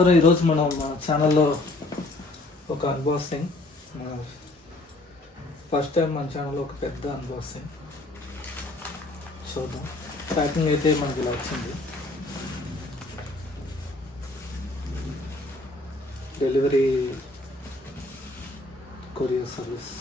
ఈరోజు మనం మా ఛానల్లో ఒక అన్బాక్సింగ్, ఫస్ట్ టైం మన ఛానల్లో ఒక పెద్ద అన్బాక్సింగ్ చూద్దాం. ప్యాకింగ్ అయితే మనకి ఇలా వచ్చింది. Delivery courier service.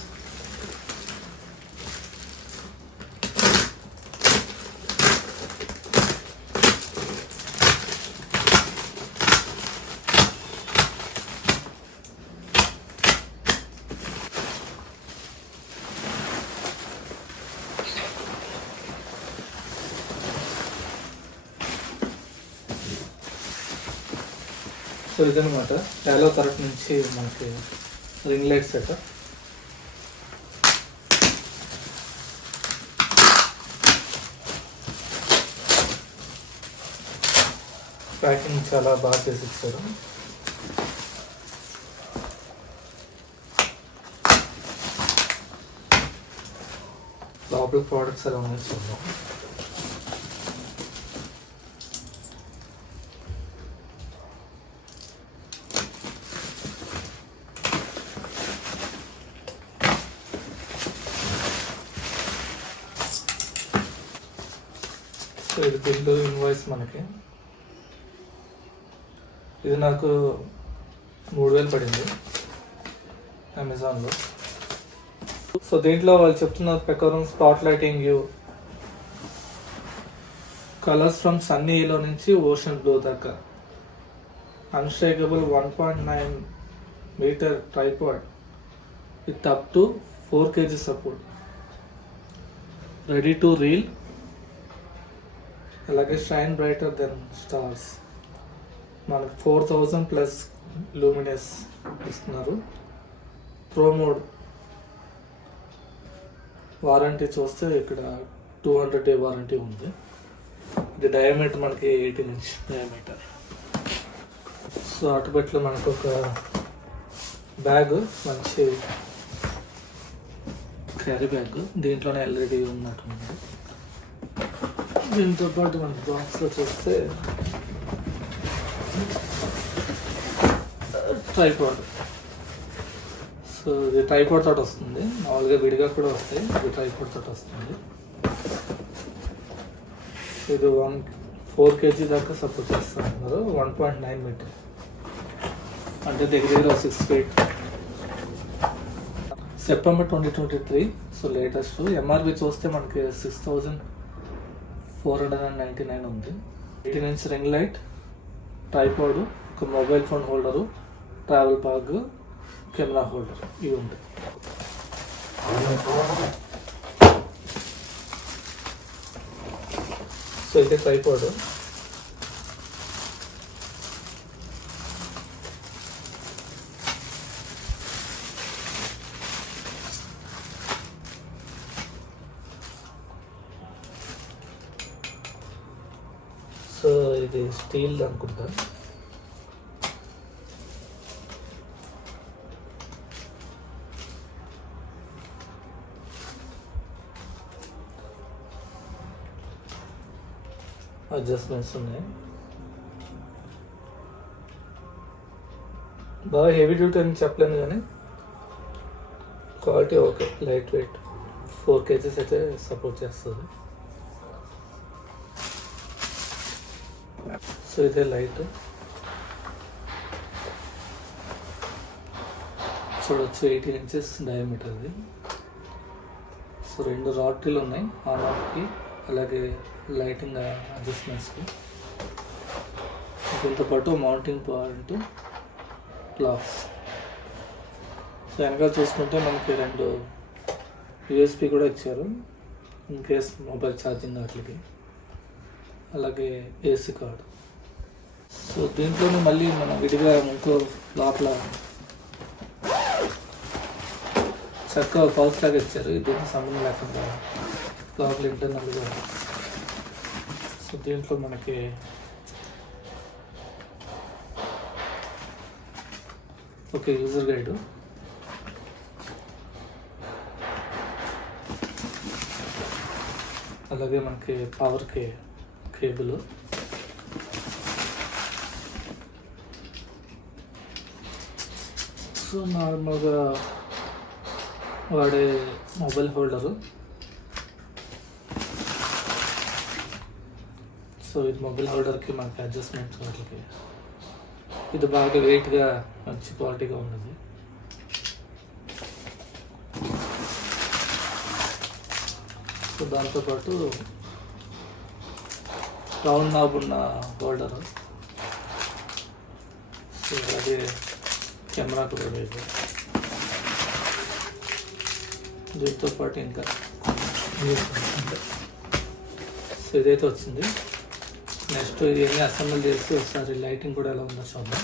సో ఇదనమాట హేలో తరఫు నుంచి మనకి రింగ్ లైట్ సెటప్. ప్యాకింగ్ చాలా బాగా చేసి ఇచ్చారు. లోపల ప్రోడక్ట్స్ ఎలా ఉన్నాయి చూద్దాం. సో ఇది బిల్లు ఇన్వాయిస్ మనకి. ఇది నాకు 3000 పడింది అమెజాన్లో. సో దీంట్లో వాళ్ళు చెప్తున్నారు ప్రకారం spot lighting you, colours from sunny yellow నుంచి ఓషన్ బ్లూ దాకా, unshakeable 1.9 metre tripod with up to 4 kg support, ready to reel, అలాగే షైన్ బ్రైటర్ దెన్ స్టార్స్. మనకు 4000 ప్లస్ లూమినెస్ ఇస్తున్నారు. ప్రో మోడ్ వారంటీ చూస్తే ఇక్కడ 200 day వారంటీ ఉంది. ఇది డయామీటర్ మనకి 18 inch డయామీటర్. సో అటుపట్లో మనకు ఒక బ్యాగ్, మంచి క్యారీ బ్యాగ్, దీంట్లోనే ఆల్రెడీ ఉన్నట్టుంది. దీంతో పాటు మనకి బాక్స్లో చూస్తే ట్రైపాడ్. సో ఇది ట్రైపాడ్ తోటి వస్తుంది, మామూలుగా విడిగా కూడా వస్తాయి, ఇది ట్రైపాడ్ తోటి వస్తుంది. ఇది 4 kg దాకా సపోర్ట్ చేస్తున్నారు. 1.9 మీటర్ అంటే దగ్గర 6 feet. September 2023. So latest. MRP చూస్తే మనకి 6499 ఉంది. 18 inch రింగ్ లైట్, ట్రైపాడ్, ఒక mobile phone holder, travel bag, camera holder, ఇవి ఉంటాయి. సో ఇది ట్రైపాడ్. సో ఇది స్టీల్ అనుకుంటా. అడ్జస్ట్మెంట్స్ ఉన్నాయి. బాగా హెవీ డ్యూటీ అని చెప్పలేను కానీ క్వాలిటీ ఓకే, లైట్ వెయిట్, 4 kg అయితే సపోర్ట్ చేస్తుంది. సో ఇదే లైట్ చూడొచ్చు, 18 inches డయామీటర్ది. సో 2 రాడ్లు ఉన్నాయి ఆన్ ఆఫ్కి, అలాగే లైటింగ్ అడ్జస్ట్మెంట్స్కి. దీంతో పాటు మౌంటింగ్ పాయింట్, లాక్స్. సో వెనకాల చూసుకుంటే మనకి 2 USB కూడా ఇచ్చారు, ఇన్ కేస్ మొబైల్ ఛార్జింగ్ వాటికి, అలాగే ఏసీ కార్డు. సో దీంట్లోనే మళ్ళీ మనం విడిగా ఇంకో లోపల చక్కగా పౌచ్ లాగా ఇచ్చారు, దీనికి సంబంధం లేకుండా లోపల ఇంటర్నల్గా. సో దీంట్లో మనకి ఒక యూజర్ గైడు, అలాగే మనకి పవర్ కేబుల్, సో నార్మల్గా వాడే మొబైల్ హోల్డరు. సో ఇది మొబైల్ హోల్డర్కి మనకి అడ్జస్ట్మెంట్స్ వాటికి ఇది బాగా వెయిట్గా మంచి క్వాలిటీగా ఉన్నది. సో దాంతోపాటు రౌండ్ నాబ్ ఉన్న హోల్డరు. సో అది కెమెరా కూడా లేదు. దీంతో పాటు ఇంకా సో ఇదైతే వచ్చింది. నెక్స్ట్ ఇది అసెంబ్ల్ చేసి ఒకసారి లైటింగ్ కూడా ఎలా ఉందో చూద్దాం.